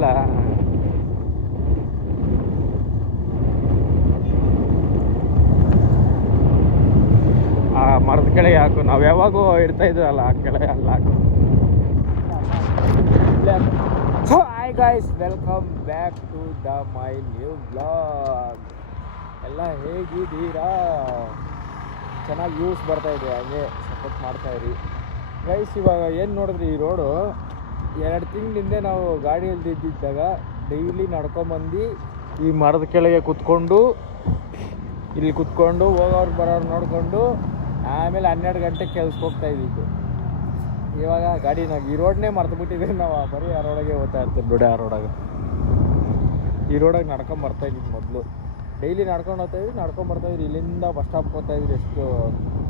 ಅಲ್ಲ. ಆ ಮರದ ಕೆಳಗೆ ಹಾಕು, ನಾವು ಯಾವಾಗೂ ಇಡ್ತಾ ಇದ್ವಲ್ಲ ಆ ಕೆಳಗೆ ಅಲ್ಲ ಹಾಕು. So hi guys, welcome back to the my new blog. ಎಲ್ಲ ಹೇಗಿದ್ದೀರಾ? ಚೆನ್ನಾಗಿ ವ್ಯೂಸ್ ಬರ್ತಾಯಿದೆ, ಹಾಗೆ ಸಪೋರ್ಟ್ ಮಾಡ್ತಾಯಿರಿ ಗೈಸ್. ಇವಾಗ ಏನು ನೋಡಿದ್ರಿ, ಈ ರೋಡು 2 ತಿಂಗಳಿಂದ ನಾವು ಗಾಡಿಯಲ್ಲಿ ಇದ್ದಿದ್ದಾಗ ಡೈಲಿ ನಡ್ಕೊಂಬಂದು ಈ ಮರದ ಕೆಳಗೆ ಕುತ್ಕೊಂಡು ಇಲ್ಲಿ ಕುತ್ಕೊಂಡು ಹೋಗೋರು ಬರೋರು ನೋಡಿಕೊಂಡು ಆಮೇಲೆ 12 ಗಂಟೆಗೆ ಕೆಲ್ಸಕ್ಕೆ ಹೋಗ್ತಾ ಇದ್ದಿದ್ದು. ಇವಾಗ ಗಾಡಿನಾಗ ಈ ರೋಡ್ನೇ ಮರ್ತು ಬಿಟ್ಟಿದ್ದೀವಿ ನಾವು. ಬರೀ ಆ ರೋಡಾಗೆ ಹೋಗ್ತಾ ಇರ್ತೀವಿ ನೋಡಿ. ಆ ರೋಡಾಗೆ ಈ ರೋಡಾಗೆ ನಡ್ಕೊಂಬರ್ತಾಯಿದ್ವಿ ಮೊದಲು. ಡೈಲಿ ನಡ್ಕೊಂಡು ಹೋಗ್ತಾಯಿದ್ವಿ, ನಡ್ಕೊಂಬರ್ತಾಯಿದ್ವಿ. ಇಲ್ಲಿಂದ ಬಸ್ ಸ್ಟಾಪ್ಗೆ ಹೋಗ್ತಾಯಿದ್ವಿ. ಎಷ್ಟು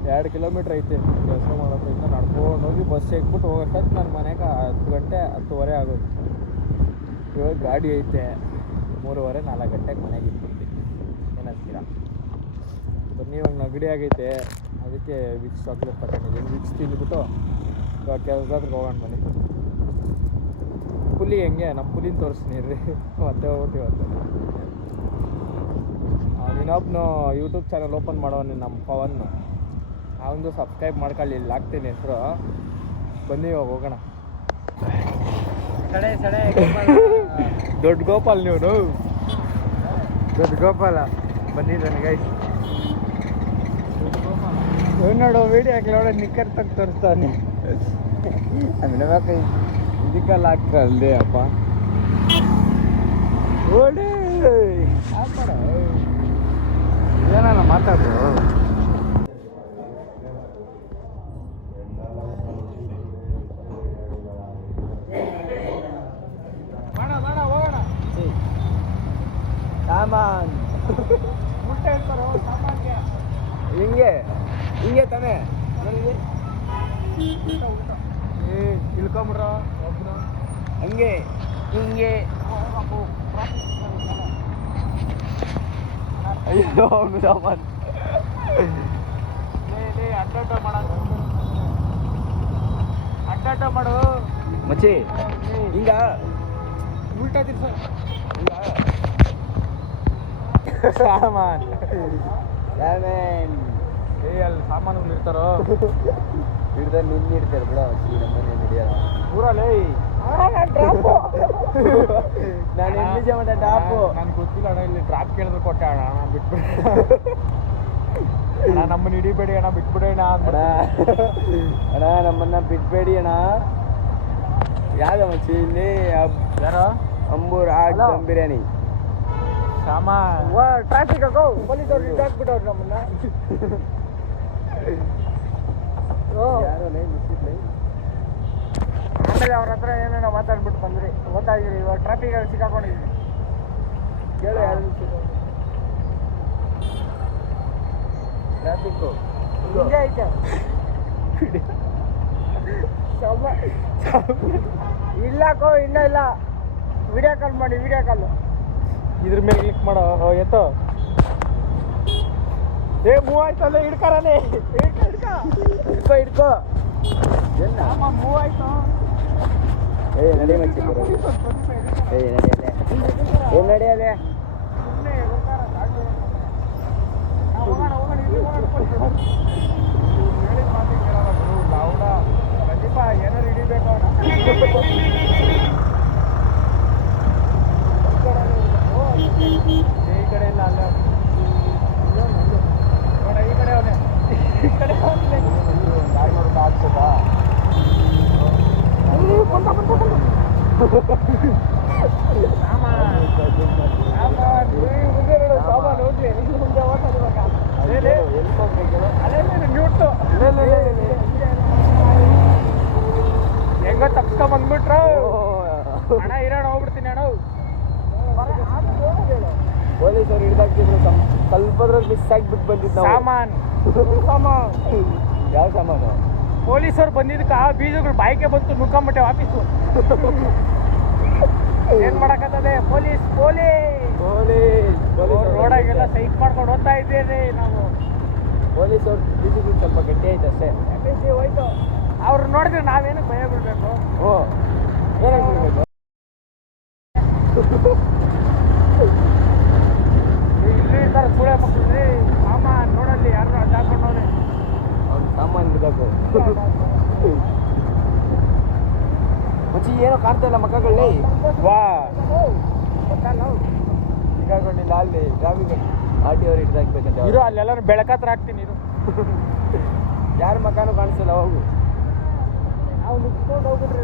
2 ಕಿಲೋಮೀಟ್ರ್ ಐತೆ ಕೆಲಸ ಮಾಡೋದ್ರಿಂದ. ನಡ್ಕೊಂಡು ಹೋಗಿ ಬಸ್ ಸಿಕ್ಬಿಟ್ಟು ಹೋಗೋಷ್ಟೊತ್ತು ನನ್ನ ಮನೆಗೆ 10 ಗಂಟೆ 10:30 ಆಗೋದು. ಇವಾಗ ಗಾಡಿ ಐತೆ 3:30 4 ಗಂಟೆಗೆ ಮನೆಗೆ ಇಟ್ಬಿಡ್ತೀವಿ. ಏನಂತೀರಾ? ಬನ್ನಿ, ಇವಾಗ ನೆಗಡಿ ಆಗೈತೆ, ಅದಕ್ಕೆ ವಿಕ್ಸ್ ಚಾಕ್ಲೇಟ್ ತಗೊಂಡಿದ್ದೀನಿ. ವಿಕ್ಸ್ ತಿಂದ್ಬಿಟ್ಟು ಇವಾಗ ಕೆಲಸದಾದ್ರೂ ಹೋಗೋಣ ಬನ್ನಿ. ಪುಲಿ ಹೆಂಗೆ, ನಮ್ಮ ಪುಲಿನ ತೋರಿಸ್ತೀನಿ ರೀ. ಮತ್ತೆ ಹೋಗ್ಬಿಟ್ಟು ಇವತ್ತು ಇನ್ನೊಬ್ಬನು ಯೂಟ್ಯೂಬ್ ಚಾನಲ್ ಓಪನ್ ಮಾಡೋನು, ನಮ್ಮ ಪವನ್ನು. ಅವನು ಸಬ್ಸ್ಕ್ರೈಬ್ ಮಾಡ್ಕೊಳ್ಳಿ, ಇಲ್ಲಿ ಹಾಕ್ತೀನಿ ಹೆಸರು. ಬನ್ನಿ ಇವಾಗ ಹೋಗೋಣ. ದೊಡ್ಡ ಗೋಪಾಲ್ ನೀವು, ದೊಡ್ಡ ಗೋಪಾಲ ಬಂದಿದ್ದಾನೆ ಗೈಸ್. ನೋಡು ವೀಡಿಯೋ ಹಾಕಿ ನೋಡೋ, ನಿಕ್ಕರ್ ತಗ ತೋರಿಸ್ತಾನೆ. ಆಮೇಲೆ ಇದಕ್ಕೆಲ್ಲ ಹಾಕ್ತಲ್ಲಿ ಅಪ್ಪ ಓಡಿ ಹಾಕೋಣ. ಏನಾರ ಮಾತಾಡ್ರು. ಸಾಮಾನ್ ಹಿಂಗೆ ಹಿಂಗೆ ತಾನೇ ಇಳ್ಕೊಂಬಿಡ್ರ ಒಬ್ಬನು ಹಂಗೆ ಹಿಂಗೆ. ಅಯ್ಯೋ ಸಾಮಾನ್ ಅಡ್ಡಾಟ ಮಾಡು ಮಚ್ಚಿ. ಹಿಂಗ ಉಲ್ಟಾ ತಿರ್ಸ ಹಿಂಗ. ಸಾಮಾನ್ ಅಲ್ಲಿ ಸಾಮಾನುಗಳು ಇರ್ತಾರೋ ಹಿಡ್ದ ನಿನ್ನ ಇಡ್ತಾರೆ ಬಿಡ. ನಮ್ಮನೆ ನಡೆಯಲ್ಲ ಊರಲ್ಲಿ. ನಾನು ಎಲ್ಲಿ ಜಮಟ ಡ್ರಾಪು ನನಗೆ ಗೊತ್ತಿಲ್ಲ ಅಣ್ಣ. ಇಲ್ಲಿ ಡ್ರಾಪ್ ಕೇಳಿದ್ರು ಕೊಟ್ಟೆ ಅಣ್ಣ, ನಾನು ಬಿಟ್ಬಿಟ್ಟು ಅಣ್ಣ ನಮ್ಮನ್ನ ಹಿಡಿಬೇಡಿ ಅಣ್ಣ, ಬಿಟ್ಬಿಡಿ ಅಣ್ಣ ಅಣ್ಣ ನಮ್ಮನ್ನ ಬಿಟ್ಬೇಡಿ ಅಣ್ಣ. ಯಾವ್ದು ಮಚ್ಚಿ ಇಲ್ಲಿ? ಯಾರೋ ಅಂಬೂರ್ ಆಡ್ ದಮ್ ಬಿರಿಯಾನಿ ಸಾಮಾನ್. ಟ್ರಾಫಿಕ್ ಹಾಕೋ, ಪೊಲೀಸವ್ರು ಹಿಡ್ದಾಕ್ಬಿಟ್ಟವ್ರು ನಮ್ಮನ್ನ. ಯಾರೋ ಮಿಸ್ಸಿದ್ಲಿ. ಆಮೇಲೆ ಅವ್ರ ಹತ್ರ ಏನೇನೋ ಮಾತಾಡ್ಬಿಟ್ಟು ಬಂದ್ರಿ, ಗೊತ್ತಾಗಿರಿ. ಇವಾಗ ಟ್ರಾಫಿಕ್ ಆಗಿ ಸಿಕ್ಕಾಕೊಂಡಿದ್ವಿ. ಕೇಳಿ ಯಾರು ಟ್ರಾಫಿಕ್ಕು ಹಿಂಗೆ ಐತೆ. ಇಲ್ಲಕೋ ಇನ್ನೂ ಇಲ್ಲ. ವಿಡಿಯೋ ಕಾಲ್ ಮಾಡಿ, ವಿಡಿಯೋ ಕಾಲು ಇದ್ರ ಮೇಲೆ ಕ್ಲಿಕ್ ಮಾಡೋ. ಎತ್ತೋ ಮೂವ್ ಆಯ್ತಲ್ಲ, ಹಿಡ್ಕರನೇ ಹಿಡ್ಕೊ ಹಿಡ್ಕೊ. ಎಲ್ಲ ಮೂವ್ ಆಯ್ತು. ನಡಿ ಮಚ್ಚಿ ನಡಿಯಲ್ಲೇ ನಡಿಯಲ್ಲೇ. ಪ್ರದೀಪ ಏನಾರು ಹಿಡಿಬೇಕು. ಈ ಕಡೆ ಇಲ್ಲ, ಅಲ್ಲ ನೋಡ, ಈ ಕಡೆ ಅವನೇ, ಈ ಕಡೆ ಗಾಡಿ ಆಗ್ತದಾ? ಹೆಂಗ ತಪ್ಸ್ಕೊಂಡ್ ಬಂದ್ಬಿಟ್ರ ಅಣ್ಣ. ಇರೋಣ ಹೋಗ್ಬಿಡ್ತೀನಿ ಅಣ್ಣ. ಪೊಲೀಸರು ಹಿಡ್ದಾಕ್ತಿದ್ರು, ಸ್ವಲ್ಪದ್ರಲ್ಲಿ ಮಿಸ್ ಆಗಿಬಿಟ್ಟು ಬಂದಿದ್ದು. ಸಾಮಾನ್ ಯಾವ ಸಾಮಾನು? ಪೊಲೀಸರು ಬಂದಿದ್ದಕ್ಕೆ ಆ ಬೀಜಗಳು ಬಾಯಿಗೆ ಬಂತು, ನುಗ್ಕೊಂಬಿಟ್ಟೆ ವಾಪೀಸು. ಏನ್ ಮಾಡಕತ್ತದೆ? ಪೊಲೀಸ್ ರೋಡಾಗೆಲ್ಲ ಸೈಟ್ ಮಾಡ್ಕೊಂಡು ಹೋಗ್ತಾ ಇದ್ದೀರಿ ನಾವು. ಪೊಲೀಸವ್ರು ಬೀಜಗಳು ಸ್ವಲ್ಪ ಗಟ್ಟಿ ಆಯ್ತು ಅಷ್ಟೇ. ಹೋಯ್ತು. ಅವ್ರು ನೋಡಿದ್ರೆ ನಾವೇನಕ್ಕೆ ಭಯ ಬಿಡ್ಬೇಕು? ಏನಾಗ್ಬಿಡ್ಬೇಕು? ಕಾಣ್ತಾ ಇಲ್ಲ ಮಕ್ಕಳಲ್ಲಿ ವಾ ಸಿಗಾಕೊಂಡಿಲ್ಲ ಅಲ್ಲಿ ಟ್ರಾಫಿಕ್ ಆರ್ ಟಿ ಅವ್ರು ಹಿಡಿದಾಕ್ಬೇಕಂತ ಇರು ಅಲ್ಲೆಲ್ಲರೂ ಬೆಳಕತ್ರ ಹಾಕ್ತೀನಿ ಇರು ಯಾರ ಮಕ್ಕನೂ ಕಾಣಿಸಲ್ಲ ಹೋಗು ನಾವು ನಿಂತ್ಕೊಂಡು ಹೋಗ್ಬಿಟ್ರಿ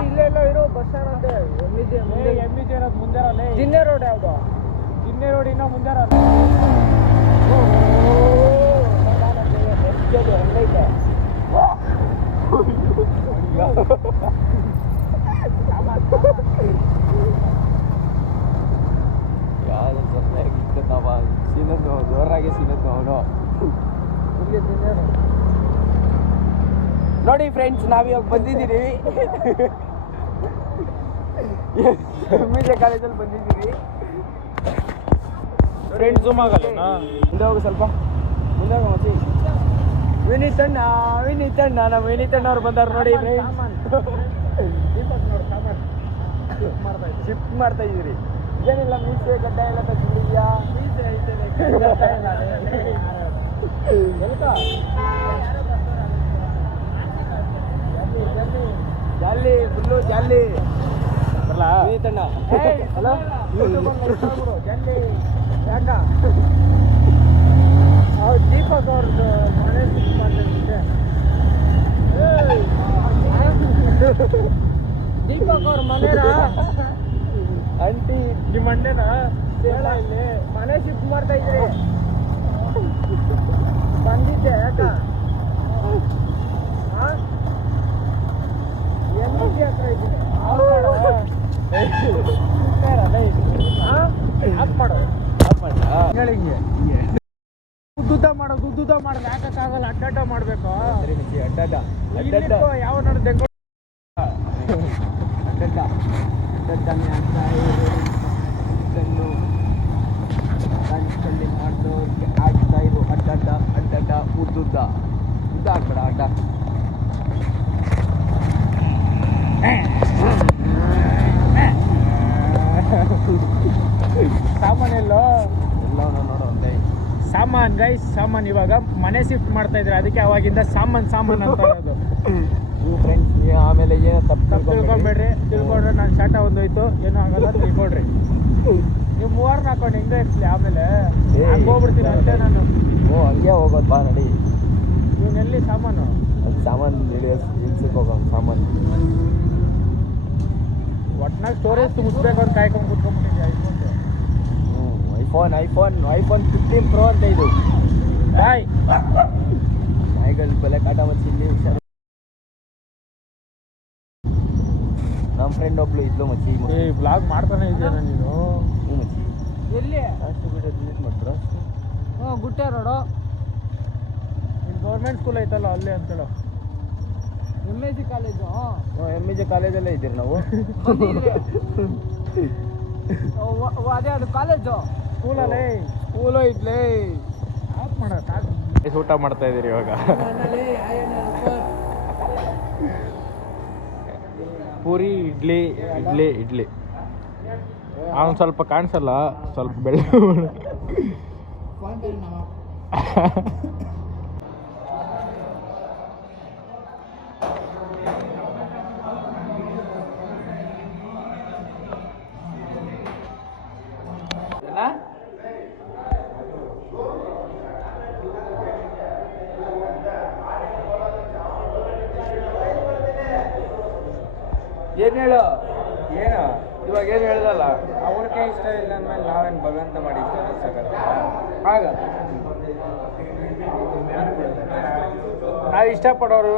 ಇಲ್ಲೇ ಇಲ್ಲ ಇರೋ ಬಸ್ ಸ್ಟ್ಯಾಂಡ್ ಅಂತೆ ಎಮ್ಮಿಜೆ ಇರೋದು ಮುಂದೆ ಜಿನ್ನೆ ರೋಡ್ ಯಾವುದು ಜಿನ್ನೆ ರೋಡ್ ಇನ್ನೂ ಮುಂದೆ ಹೆಂಗೈತೆ ಯಾರು ಚೆನ್ನಾಗಿತ್ತು ನಾವು ಸೀನದ್ದು ಜೋರಾಗಿ ಸೀನದ್ದು ಅವನು ನೋಡಿ ಫ್ರೆಂಡ್ಸ್ ನಾವಿವಾಗ ಬಂದಿದ್ದೀರಿ ಎಮ್ಮಿಜೆ ಕಾಲೇಜಲ್ಲಿ ಬಂದಿದ್ದೀರಿ ಫ್ರೆಂಡ್ಸ್ ಜೂಮ್ ಆಗಲ್ಲ ಮುಂದೆ ಹೋಗು ಸ್ವಲ್ಪ ಮುಂದೆ ಹೋಗು ಮಚ್ಚಿ ವಿನೀತ್ ಅಣ್ಣ ನಮ್ಮ ವಿನೀತ್ ಅಣ್ಣ ಅವ್ರು ಬಂದಾರ ನೋಡಿ ಶಿಫ್ಟ್ ಮಾಡ್ತಾ ಇದ್ದೀರಿ ಏನಿಲ್ಲ ಮೀಸೆ ಗಡ್ಡ ಎಲ್ಲ ತಗೊಂಡಿದ್ಯಾ ಜಾಲಿ ಫುಲ್ಲು ಜಾಲಿ ಬರಲ್ಲ ವಿನೀತ್ ಅಣ್ಣ ಹಲೋ ಜಾಲಿ ಯಾಕ ದೀಪಕ್ ಅವ್ರದ್ದು ಮನೆ ಶಿಫ್ಟ್ ಮಾಡ್ತಿದ್ದೆ ದೀಪಕ್ ಅವ್ರ ಮನೇನ ಆಂಟಿ ನಿಮ್ಮ ಅಣ್ಣನ ಹೇಳ ಇಲ್ಲಿ ಮನೆ ಶಿಫ್ಟ್ ಮಾಡ್ತಾ ಇದ್ರಿ ಬಂದಿದ್ದೆ ಯಾಕ ಎಲ್ಲಿ ಹತ್ರ ಇದ್ದೀನಿ ಆಫ್ ಮಾಡು ಹೇಳಿ ಹಿಂಗೆ ಉದ್ದುದ್ದ ಮಾಡೋದು ಯಾಕಾಗಲ್ಲ ಅಡ್ಡಾಟ ಮಾಡಬೇಕು ಅಡ್ಡಡ್ಡ ಯಾವ ನೋಡಿದೆ ಅಡ್ಡಡ್ಡನೆ ಆಗ್ತಾ ಇದನ್ನು ಕಾಣಿಸ್ಕೊಳ್ಳಿ ಮಾಡೋಕ್ಕೆ ಆಗ್ತಾ ಇರು ಅಡ್ಡಡ್ಡ ಉದ್ದುದ್ದ ಆಗ್ಬೇಡ ಅಡ್ಡ ಸಾಮಾನೆಲ್ಲೋ ಎಲ್ಲವನ್ನ ನೋಡೋ ಒಂದೇ ಸಾಮಾನ್ ಇವಾಗ ಮನೆ ಶಿಫ್ಟ್ ಮಾಡ್ತಾ ಇದ್ರೆ ಅದಕ್ಕೆ ಅವಾಗಿಂದ ಸಾಮಾನ್ ಅಂತ ಹೇಳೋದು ನೀವು ಫ್ರೆಂಡ್ಸ್ ಆಮೇಲೆ ಏನೋ ತಪ್ಪು ತಿಳ್ಕೊಬೇಡ್ರಿ ನಾನು ಶಾಟ ಒಂದೋಯ್ತು ಏನೂ ಆಗಲ್ಲ ತಿಳ್ಕೊಡ್ರಿ ನೀವು ಮೂವರ್ನ ಹಾಕೊಂಡು ಹೆಂಗೆ ಇರ್ಲಿ ಆಮೇಲೆ ಹೋಗ್ಬಿಡ್ತೀನಿ ಅಷ್ಟೇ ನಾನು ಹಂಗೆ ಹೋಗೋದು ಬಾ ನಡಿ ಇವನೆಲ್ಲಿ ಸಾಮಾನು ಅದು ಸಾಮಾನು ಇಳ್ಸಕ್ಕೆ ಹೋಗೋದು ಸಾಮಾನು ಒಟ್ನಾಗ ಸ್ಟೋರೇಜ್ ತುಂಬಿಸ್ಬೇಕು ಅಂತ ಕಾಯ್ಕೊಂಡು ಕೂತ್ಕೊಂಡ್ಬಿಟ್ಟಿದ್ದೆ ಐಫೋನ್ 15 Pro ಅಂತ ಇದು ಬಾಯ್ ನಾಯಿಗಳು ಬೆಲೆ ಕಾಟ ಮಚ್ಚಿಲ್ಲಿ ಹುಷಾರು ನಮ್ಮ ಫ್ರೆಂಡ್ ಒಬ್ಳು ಇದ್ಲು ಮಚ್ಚಿ ಬ್ಲಾಗ್ ಮಾಡ್ತಾನೆ ಇದೆಯಾ ನೀನು ಮಚ್ಚಿ ಎಲ್ಲಿ ಅಷ್ಟು ಬಿಟ್ಟು ಡಿಲೀಟ್ ಮಾಡ್ತಾರ ಗುಟ್ಟೆ ರೋಡು ಇಲ್ಲಿ ಗೌರ್ಮೆಂಟ್ ಸ್ಕೂಲ್ ಐತಲ್ಲ ಅಲ್ಲೇ ಅಂತೇಳು ಎಮ್ಮಿಜೆ ಕಾಲೇಜು ಎಮ್ಮಿಜೆ ಕಾಲೇಜಲ್ಲೇ ಇದ್ದೀರಿ ನಾವು ಅದೇ ಅದು ಕಾಲೇಜು ಸ್ಕೂಲಲ್ಲಿ ಸ್ಕೂಲು ಇಡ್ಲಿ ಆಫ್ ಮಾಡೋದು ಊಟ ಮಾಡ್ತಾ ಇದ್ದೀರಿ ಇವಾಗ ಪೂರಿ ಇಡ್ಲಿ ಅವನು ಸ್ವಲ್ಪ ಕಾಣಿಸಲ್ಲ ಸ್ವಲ್ಪ ಬೆಳೆ ಏನು ಹೇಳು ಏನು ಇವಾಗ ಏನು ಹೇಳ್ದಲ್ಲ ಅವ್ರಿಗೆ ಇಷ್ಟ ಇಲ್ಲ ಅಂದಮೇಲೆ ನಾವೇನು ಭಗವಂತ ಮಾಡಿ ಇಷ್ಟ ಆಗ ನಾವು ಇಷ್ಟಪಡೋರು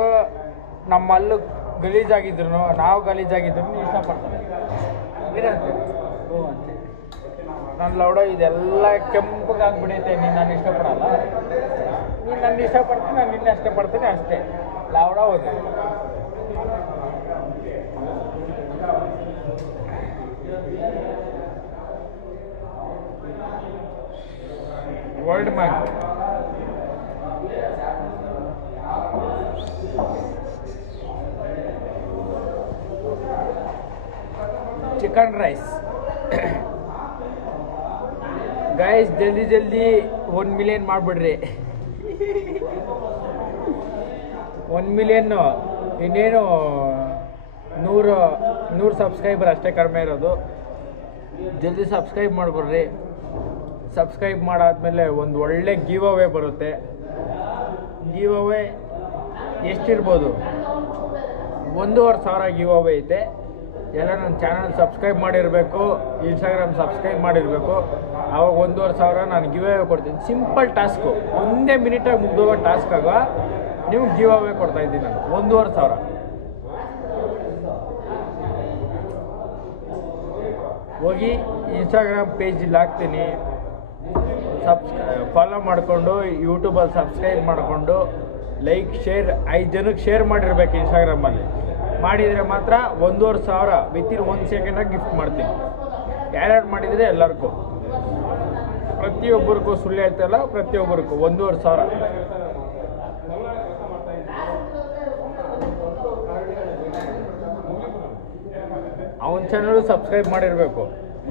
ನಮ್ಮ ಅಲ್ಲು ಗಲೀಜಾಗಿದ್ರು ನಾವು ಗಲೀಜಾಗಿದ್ರು ಇಷ್ಟಪಡ್ತಾರೆ ನನ್ನ ಲೌಡೋ ಇದೆಲ್ಲ ಕೆಂಪಗಾಗ್ಬಿಡೈತೆ ನೀನು ನಾನು ಇಷ್ಟಪಡಲ್ಲ ನೀನು ನನ್ನ ಇಷ್ಟಪಡ್ತೀನಿ ನಾನು ನಿನ್ನ ಇಷ್ಟಪಡ್ತೀನಿ ಅಷ್ಟೇ ಲೌಡ ಹೋದೆ ವರ್ಲ್ಡ್ ಮ್ಯಾಕ್ ಚಿಕನ್ ರೈಸ್ ಗೈಸ್ ಜಲ್ದಿ 1 ಮಿಲಿಯನ್ ಮಾಡಿಬಿಡ್ರಿ 1 ಮಿಲಿಯನ್ ಇನ್ನೇನು 100 ಸಬ್ಸ್ಕ್ರೈಬರ್ ಅಷ್ಟೇ ಕಡಿಮೆ ಇರೋದು. ಜಲ್ದಿ ಸಬ್ಸ್ಕ್ರೈಬ್ ಮಾಡ್ಕೊಡ್ರಿ. ಸಬ್ಸ್ಕ್ರೈಬ್ ಮಾಡಾದ್ಮೇಲೆ ಒಂದು ಒಳ್ಳೆ ಗಿವ್ ಅವೇ ಬರುತ್ತೆ. Give away ಎಷ್ಟಿರ್ಬೋದು? 1,500 ಗಿವ್ ಅವೇ ಐತೆ. ಎಲ್ಲ ನನ್ನ ಚಾನಲ್ ಸಬ್ಸ್ಕ್ರೈಬ್ ಮಾಡಿರಬೇಕು, ಇನ್ಸ್ಟಾಗ್ರಾಮ್ ಸಬ್ಸ್ಕ್ರೈಬ್ ಮಾಡಿರಬೇಕು. ಆವಾಗ 1,500 ನಾನು ಗಿವ್ ಅವೇ ಕೊಡ್ತೀನಿ. ಸಿಂಪಲ್ ಟಾಸ್ಕು, ಒಂದೇ ಮಿನಿಟಾಗಿ ಮುಗ್ದೋಗೋ ಟಾಸ್ಕ್ ಆಗ ನಿಮ್ಗೆ ಗಿವ್ ಅವೇ ಕೊಡ್ತಾಯಿದ್ದೀನಿ ನಾನು 1,500. ಹೋಗಿ ಇನ್ಸ್ಟಾಗ್ರಾಮ್ ಪೇಜಲ್ಲಿ ಹಾಕ್ತೀನಿ, ಫಾಲೋ ಮಾಡಿಕೊಂಡು ಯೂಟ್ಯೂಬಲ್ಲಿ ಸಬ್ಸ್ಕ್ರೈಬ್ ಮಾಡಿಕೊಂಡು ಲೈಕ್ ಶೇರ್ 5 ಜನಕ್ಕೆ ಶೇರ್ ಮಾಡಿರ್ಬೇಕು. ಇನ್ಸ್ಟಾಗ್ರಾಮಲ್ಲಿ ಮಾಡಿದರೆ ಮಾತ್ರ 1,500 ವಿತಿನ್ 1 ಸೆಕೆಂಡಾಗಿ ಗಿಫ್ಟ್ ಮಾಡ್ತೀನಿ. ಯಾರ್ಯಾರು ಮಾಡಿದರೆ ಎಲ್ಲರಿಗೂ, ಪ್ರತಿಯೊಬ್ಬರಿಗೂ, ಸುಳ್ಳು ಹೇಳ್ತಾಯಿಲ್ಲ, ಪ್ರತಿಯೊಬ್ಬರಿಗೂ 1,500. ಅವನ ಚಾನಲ್ ಸಬ್ಸ್ಕ್ರೈಬ್ ಮಾಡಿರಬೇಕು.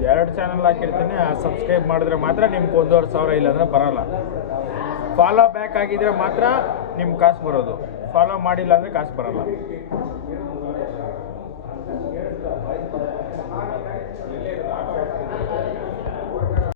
2 ಚಾನಲ್ ಹಾಕಿರ್ತೀನಿ, ಆ ಸಬ್ಸ್ಕ್ರೈಬ್ ಮಾಡಿದ್ರೆ ಮಾತ್ರ ನಿಮ್ಗೆ 1,500, ಇಲ್ಲಾಂದರೆ ಬರೋಲ್ಲ. ಫಾಲೋ ಬ್ಯಾಕ್ ಆಗಿದ್ರೆ ಮಾತ್ರ ನಿಮ್ಗೆ ಕಾಸು ಬರೋದು. ಫಾಲೋ ಮಾಡಿಲ್ಲ ಅಂದರೆ ಕಾಸು ಬರೋಲ್ಲ.